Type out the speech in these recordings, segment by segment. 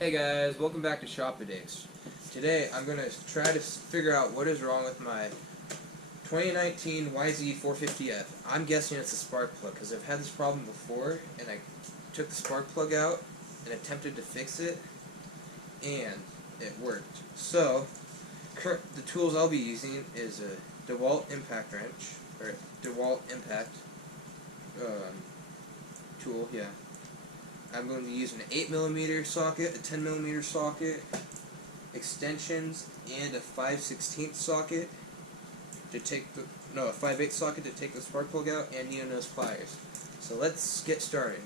Hey guys, welcome back to Shop Addicts. Today I'm going to try to figure out what is wrong with my 2019 YZ450F. I'm guessing it's a spark plug because I've had this problem before and I took the spark plug out and attempted to fix it and it worked. So the tools I'll be using is a DeWalt impact wrench, or DeWalt impact tool, yeah. I'm going to use an 8mm socket, a 10mm socket, extensions, and a 5/16 socket to take the, no, a 5/8 socket to take the spark plug out, and needle-nose pliers. So let's get started.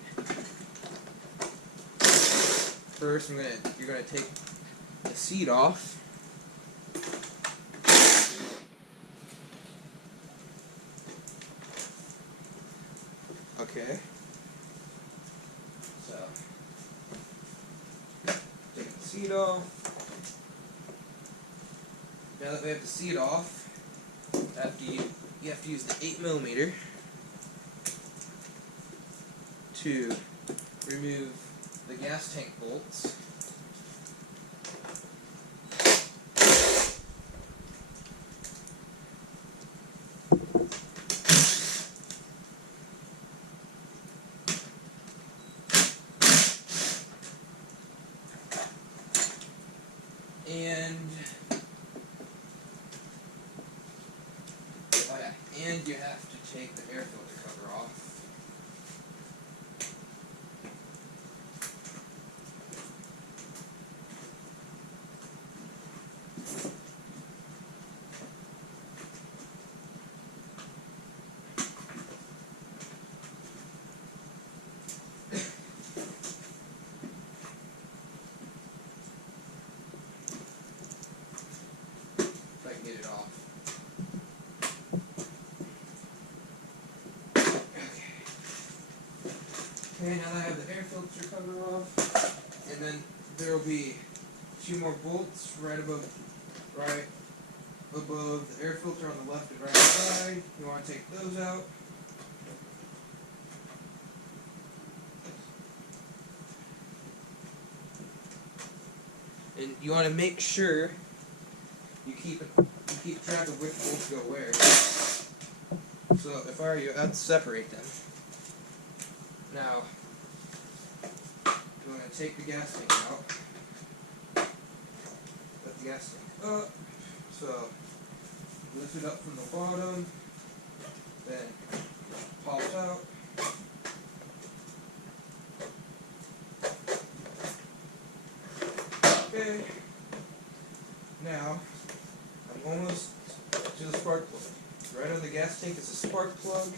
First, you're gonna take the seat off. Okay. So, take the seat off. Now that we have the seat off, you have to use the 8mm to remove the gas tank bolts. And you have to take the air filter cover off. If I can get it off. Okay, now that I have the air filter cover off, and then there will be 2 more bolts right above the air filter on the left and right side. You want to take those out. And you want to make sure you keep track of which bolts go where. So if I were you, I'd separate them. Now, I'm going to take the gas tank out. Let the gas tank up. So, lift it up from the bottom. Then, pops out. Okay. Now, I'm almost to the spark plug. Right on the gas tank is a spark plug.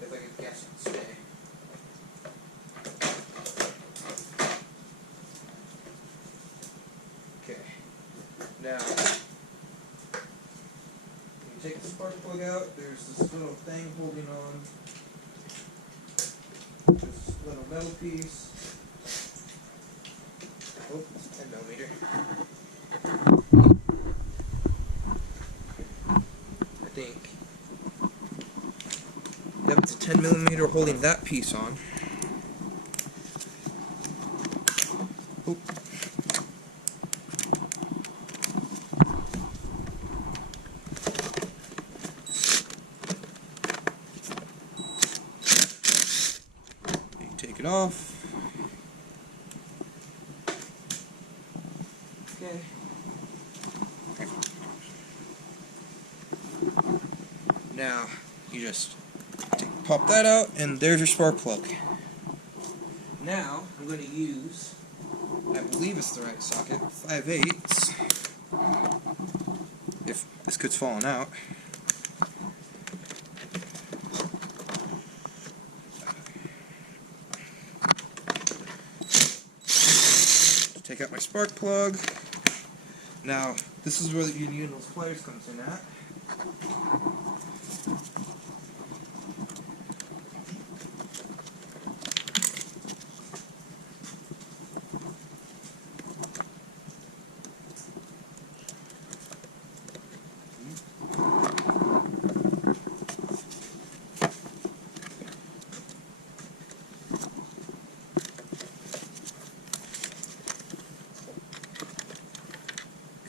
If I get the gas tank to stay. Okay. Now, when you take the spark plug out, there's this little thing holding on. This little metal piece. Oh, it's 10mm. I think. Yep, it's a 10mm holding that piece on. Oop. You take it off. Okay. Now, you just pop that out, and there's your spark plug. Now, I'm going to use, I believe it's the right socket, 5/8. If this could fallen out. Take out my spark plug. Now, this is where your needle-nose pliers comes in at.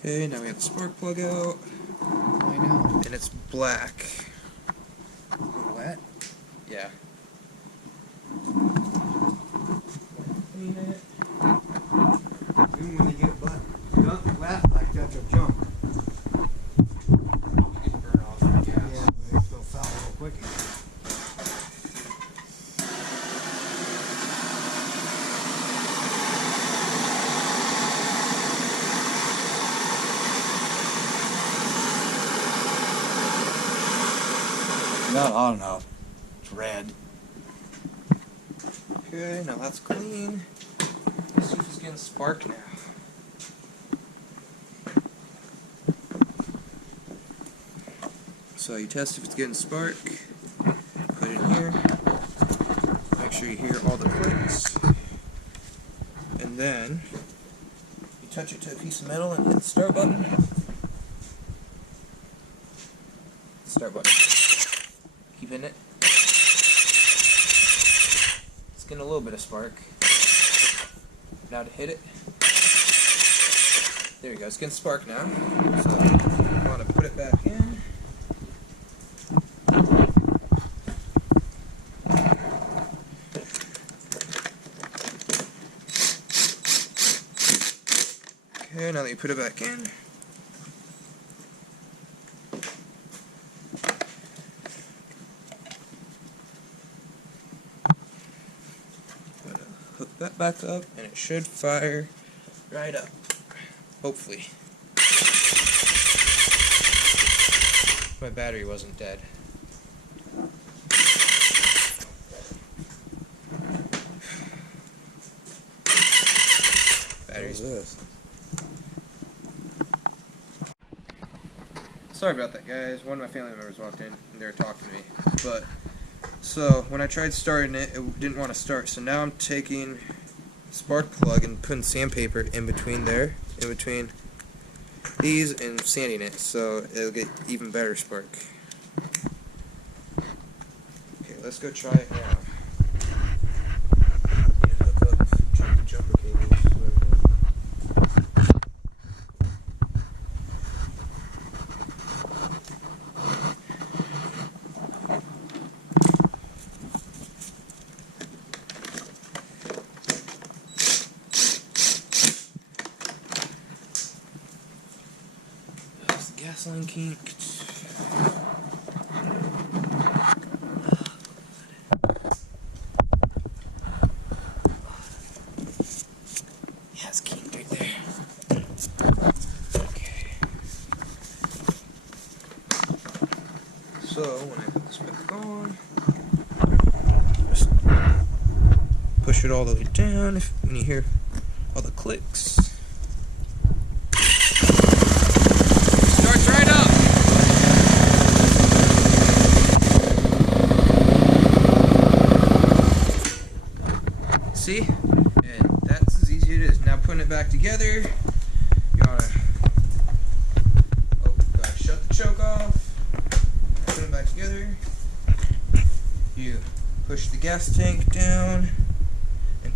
Okay, now we have the spark plug out. I know. And it's black. Wet? Yeah. Clean it. Even when they get wet like that's a junk. You can burn off the gas. Yeah, but it's gonna foul real quick. Not hot enough. It's red. Okay, now that's clean. Let's see if it's getting spark now. So you test if it's getting spark. Put it in here. Make sure you hear all the clicks. And then you touch it to a piece of metal and hit the start button. Start button. Keep in it. It's getting a little bit of spark. Now to hit it. There you go, it's getting spark now. So you want to put it back in. Okay, now that you put it back in, hook that back up, and it should fire right up. Hopefully. My battery wasn't dead. Battery's. This. Sorry about that, guys. One of my family members walked in and they were talking to me. But so when I tried starting it, it didn't want to start. So now I'm taking spark plug and putting sandpaper in between there, in between these, and sanding it so it'll get even better spark. Okay, let's go try it now. Need to hook up jumper cables. Gasoline kinked. Yeah, it's kinked right there. Okay. So when I put this back on, just push it all the way down when you hear all the clicks. Starts right up. See? And that's as easy as it is. Now putting it back together, you wanna shut the choke off, put it back together, you push the gas tank down, and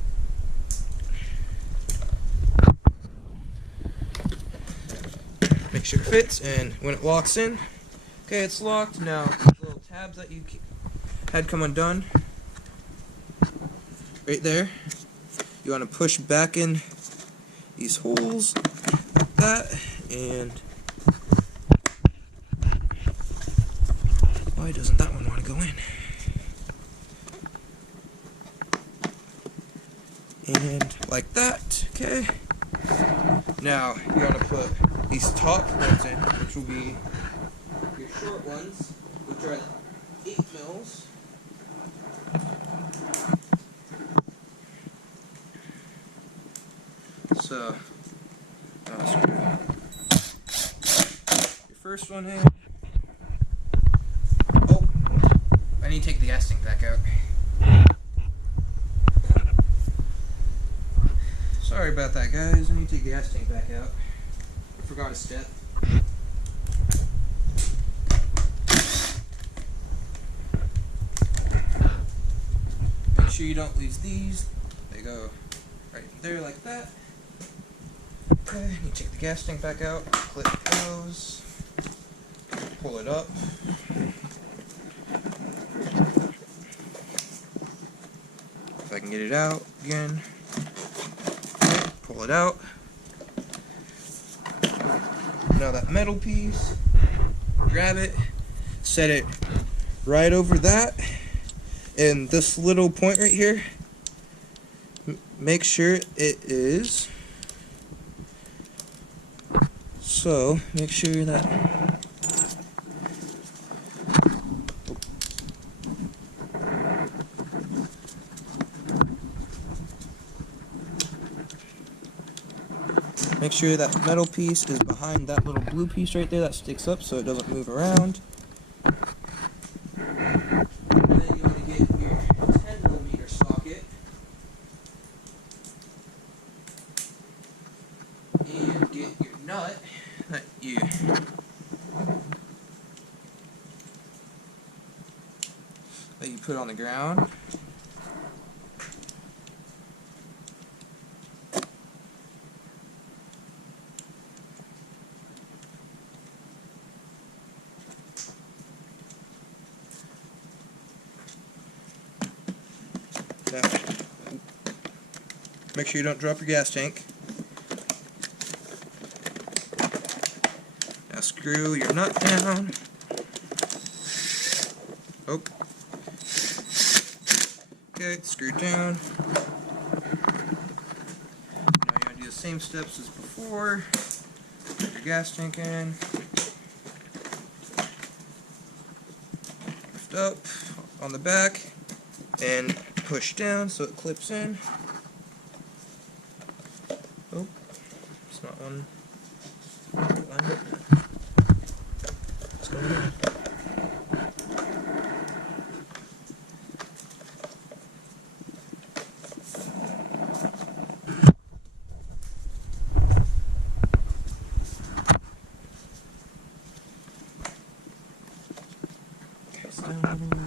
make sure it fits, and when it locks in, okay, it's locked. Now the little tabs that you had come undone, right there, you want to push back in these holes like that, and why doesn't that one want to go in? And like that, okay. Now you want to put these top ones in, which will be your short ones, which are 8 mils. So, your first one in. Oh, I need to take the gas tank back out. Sorry about that, guys. I need to take the gas tank back out. I forgot a step. Make sure you don't lose these. They go right there like that. Okay, you take the gas tank back out, clip the hose, pull it up. If I can get it out again. Okay, pull it out. Now that metal piece, grab it, set it right over that, and this little point right here, make sure it is. So, make sure that make sure that metal piece is behind that little blue piece right there that sticks up so it doesn't move around. And then you want to get your 10mm socket and get your nut that you put on the ground. Now, make sure you don't drop your gas tank. Now screw your nut down. Oh. Okay, screw down. Now you're going to do the same steps as before. Put your gas tank in. Lift up on the back and push down so it clips in. Oh, it's not one. Lined up. It's going in. It's down all the way.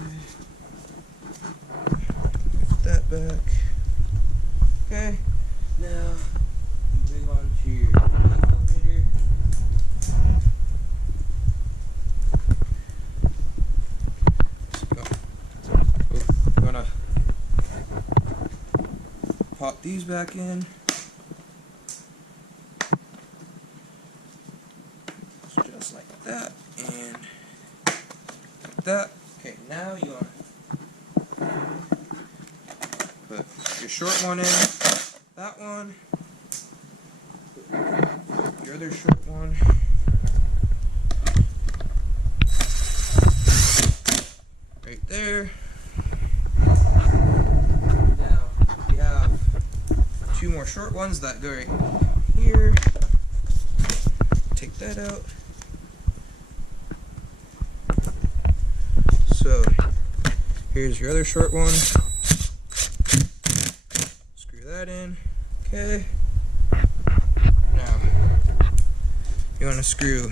That back. Okay, now you move on to your 8mm. I'm gonna pop these back in. Just like that, and like that. Okay, now you want put your short one in, that one, your other short one, right there. Now, you have two more short ones that go right here. Take that out. So, here's your other short one. That in. Okay. Now you want to screw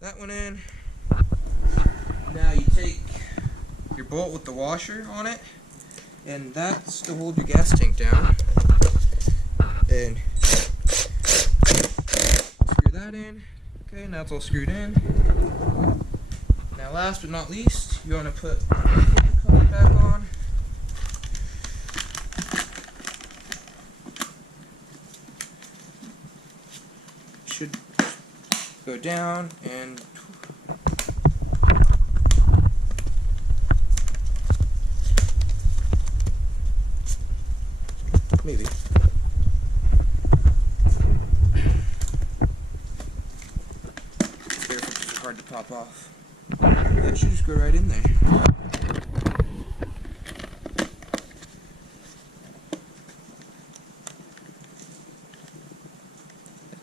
that one in. Now you take your bolt with the washer on it, and that's to hold your gas tank down. And screw that in. Okay, now it's all screwed in. Now last but not least, you want to put the cover back on. Should go down and maybe. Careful, it's hard to pop off. That should just go right in there.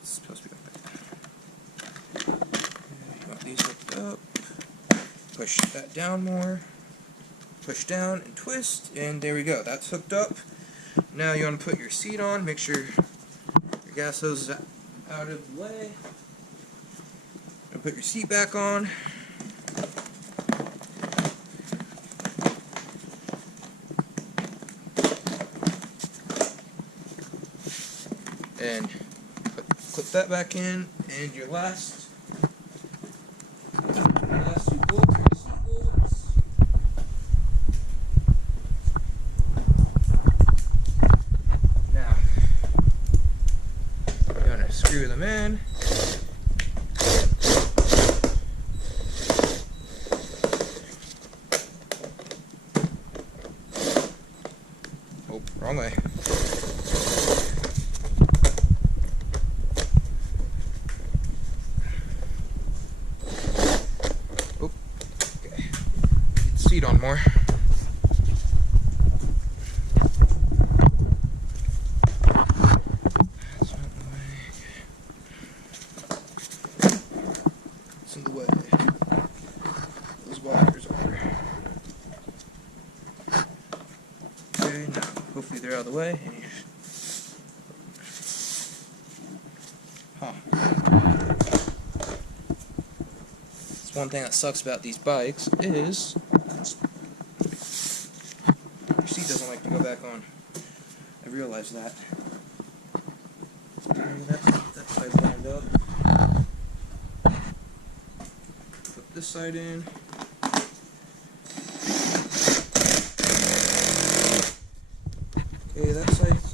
It's supposed to be like that. Got these hooked up. Push that down more. Push down and twist, and there we go. That's hooked up. Now you want to put your seat on. Make sure your gas hose is out of the way. And put your seat back on. and clip that back in, and your last two bolts are seat bolts. Now, you're gonna screw them in. Oh, wrong way. Oh, okay. Get the seat on more. That's not the way. It's in the way. Those wires are. Okay, now hopefully they're out of the way. Huh. That's one thing that sucks about these bikes is your seat doesn't like to go back on. I realized that. That side's lined up. Put this side in. Okay, that side's.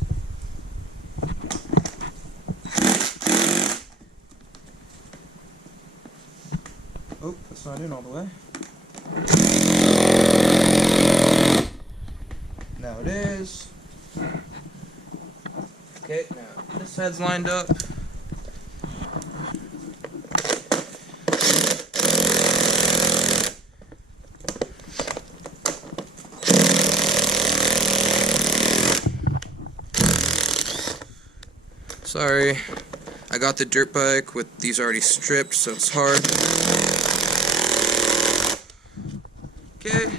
Oh, that's not in all the way. Now it is. Okay, now this side's lined up. Sorry, I got the dirt bike with these already stripped, so it's hard. Okay.